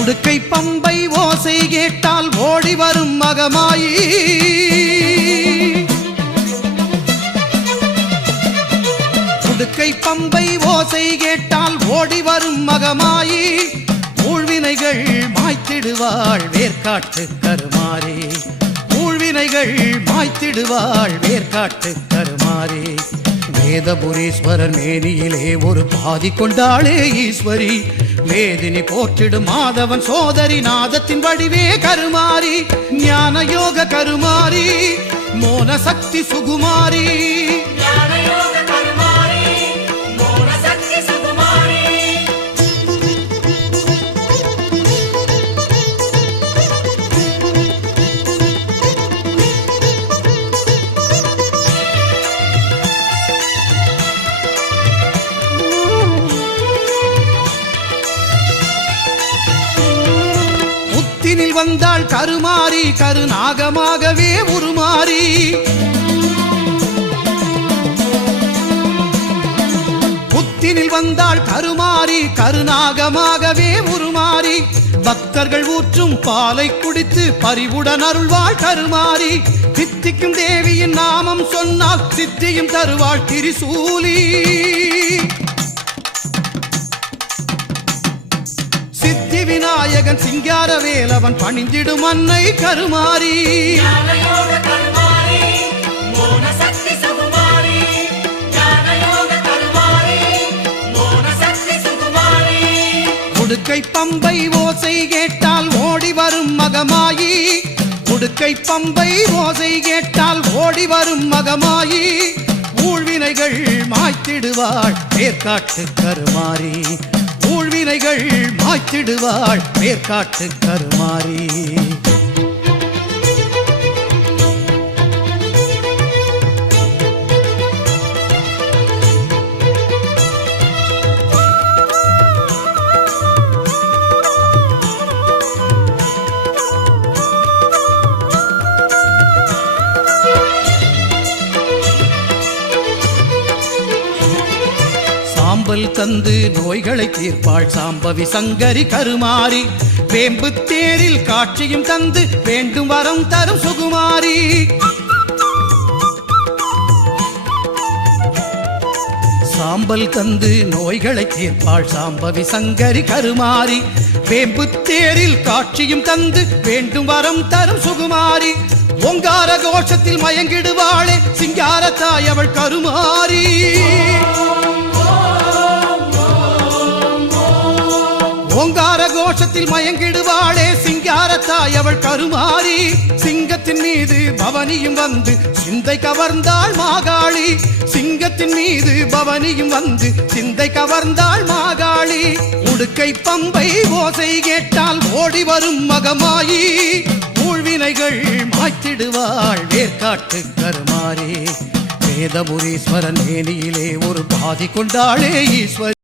உடுக்கை பம்பை ஓசை கேட்டால் ஓடி வரும் மகமாயி, உடுக்கை பம்பை ஓசை கேட்டால் ஓடி வரும் மகமாயி, ஊழ்வினைகள் மாய்த்திடுவாள் வேர்க்காட்டு கருமாறி, ஊழ்வினைகள் மாய்த்திடுவாள் வேர்க்காட்டு கருமாறி. வேதபுரீஸ்வரர் மேனியிலே ஒரு பாதி கொண்டாளே ஈஸ்வரி, வேதினி போற்றிடும் மாதவன் சோதரி நாதத்தின் வடிவே கருமாரி, ஞான யோக கருமாரி, மோன சக்தி சுகுமாரி. புத்தினில் வந்தாள் கருமாரி, கருநாகமாகவே உருமாறி, புத்தினில் வந்தாள் கருமாரி, கருநாகமாகவே உருமாறி, பக்தர்கள் ஊற்றும் பாலை குடித்து பரிவுடன் அருள்வாள் கருமாரி, சித்திக்கும் தேவியின் நாமம் சொன்னால் சித்தியும் தருவாள் திரிசூலி. சித்தி விநாயகன் சிங்கார வேலவன் பணிந்திடும் அன்னை கருமாரி, உடுக்கை பம்பை ஓசை கேட்டால் ஓடி வரும் மகமாயி, உடுக்கை பம்பை ஓசை கேட்டால் ஓடி வரும் மகமாயி, ஊழ்வினைகள் மாய்த்திடுவாள் வேர்க்காட்டு கருமாரி, ஊழ்வினைகள் மாய்த்திடுவாள் வேர்க்காட்டு கருமாரி. சாம்பல் தந்து நோய்களை தீர்ப்பாள் சாம்பவி சங்கரி கருமாரி, வேம்பு தேரில் காட்சியும் தந்து வேண்டும் வரம் தரும் சுகுமாரி, சாம்பல் தந்து நோய்களை தீர்ப்பாள் சாம்பவி சங்கரி கருமாரி, வேம்பு தேரில் காட்சியும் தந்து வேண்டும் வரம் தரும் சுகுமாரி, ஓங்கார கோஷத்தில் மயங்கிடுவாளே சிங்காரத்தாய் அவள் கருமாரி, ஓங்கார கோஷத்தில் மயங்கிடுவாளே சிங்காரத்தாய் அவள் கருமாரி, சிங்கத்தின் மீது பவனியும் வந்து சிந்தை கவர்ந்தாள் மாகாளி, சிங்கத்தின் மீது பவனியும் வந்து சிந்தை கவர்ந்தாள் மாகாளி, உடுக்கை பம்பை ஓசை கேட்டால் ஓடி வரும் மகமாயி, ஊழ்வினைகள் மாய்த்திடுவாள் வேர்க்காட்டு கருமாரி, வேதபுரீஸ்வரன் மேனியிலே ஒரு பாதி கொண்டாளே ஈஸ்வரி.